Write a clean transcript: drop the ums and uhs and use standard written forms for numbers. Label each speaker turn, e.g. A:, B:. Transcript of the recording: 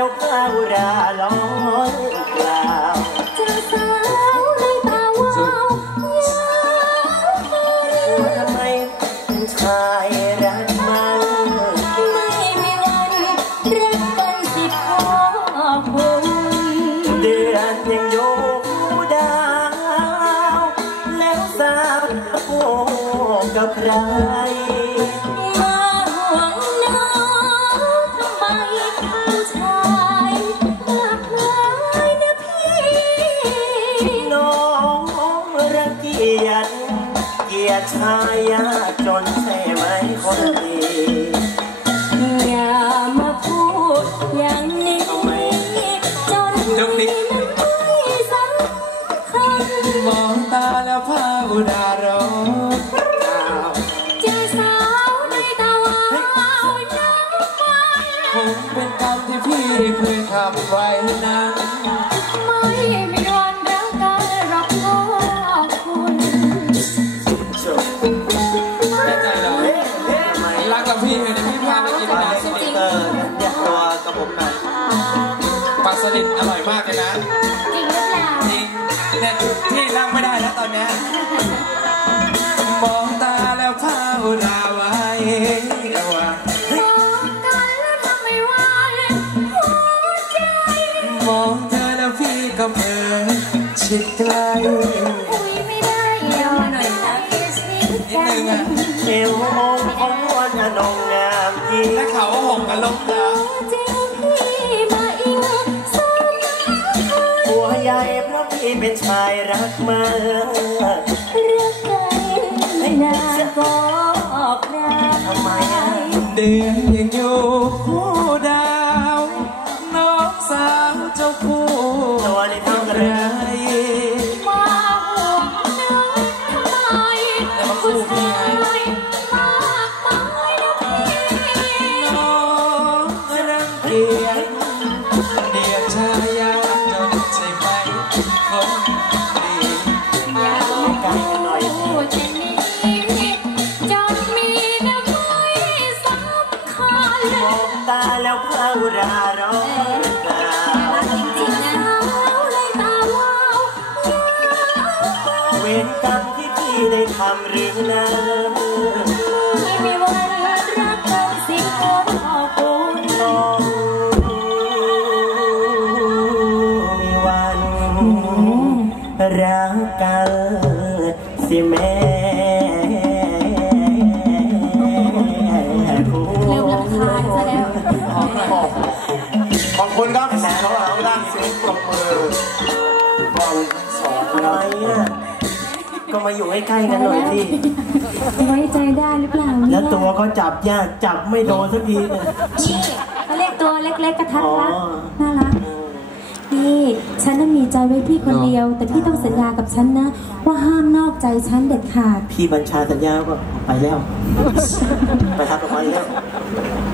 A: แล้วพาอุราร้องกล่าว
B: เจอสาวในตาวาว
A: ทำไมเป็นชายรักมัน
B: ไม่มีวันรักกันสิพ่อคุณ
A: เดือนยังโยกดาวแล้วสาวโอ้กับใคร
B: มาห่วงน้องทำไมผู้ชายหลากหลายนะพี่
A: น้องรังเกียจชายยากจนใช่ไหมคนดี
B: อย่ามาพูดอย่างนี้จนนี้ไม่สำคัญ
C: มองตาแล้วพาอุดาร้อง
B: เจอสาวในตาวาวน้ำไป
C: คงเป็นคำที่พี่เคยทำไว้นั้น
B: ไม่มีวันรักกันหรอกพ่อคุณ
C: รักกับพี่เลยนะพี่พาไปกินปลาสลิด
A: อยากตัวกับผมหน่อย
C: ปลาสลิดอร่อยมากเลยนะ
B: จริงหรือเปล่า
C: จริงเนี่ยพี่นั่งไม่ได้แล้วตอนนี้มองตาแล้วพาอุราไว้
B: มองกันแล้วทำไม่ไหวหัวใจ
C: มองเธอแล้วพี่ก็เผลอชิดใกล้
B: คุยไม่ได้ย่อหน่อยนะ
C: นิดนึงอ่ะ
A: เอวมองของวันนงงามจริง
C: และเขาหงกันลงเหรอ
B: จริงพี่มาอิงซ้ำ
A: หัวใหญ่เพราะพี่เป็นชายรักมา
B: รักกันไม่นานก็ครา
A: ทำไม
C: เดือนยังอยู่คู่ดาวน้องสาวเจ้าคู่
A: ตัวในเท่ากันเลย
B: มาห่วงน้องทำไมผู้ชายมากมายนะพี่
C: น้องรังเกียจเดียดชายาจนใช่ไหมคนดี
B: อย่าพูดอย่างนี้จนมีนะไม่สำคัญ
A: มองตาแล้วพาอุราร้องกล่าว
B: จริงๆนะเลยตาวาว
A: เวรกรรมที่พี่ได้ทำหรือนะ
B: ไม่มีวันรักกันสิพ่อคุณ
A: น้องมีวันรักกันสิแม่
B: เริ่มรำคาญซะแล้ว
C: ขอบคุณครับเขาเอาด้านเสียงปรบมือฟังสอน
A: อะไรอ่ะก็มาอยู่ใกล้ๆกันหน่อยสิ
B: ไว้ใจได้หรือเปล่า
A: แล้วตัวก็จับยากจับไม่โดนสักทีเนี่ย
B: นี่เขาเรียกตัวเล็กๆกระทัดรัดน่ารักนี่ฉันน่ะมีใจไว้พี่คนเดียวแต่พี่ต้องสัญญากับฉันนะว่าห้ามนอกใจฉันเด็ดขาด
A: พี่บัญชาสัญญาก็ไปแล้วไปทักออกมาแล้ว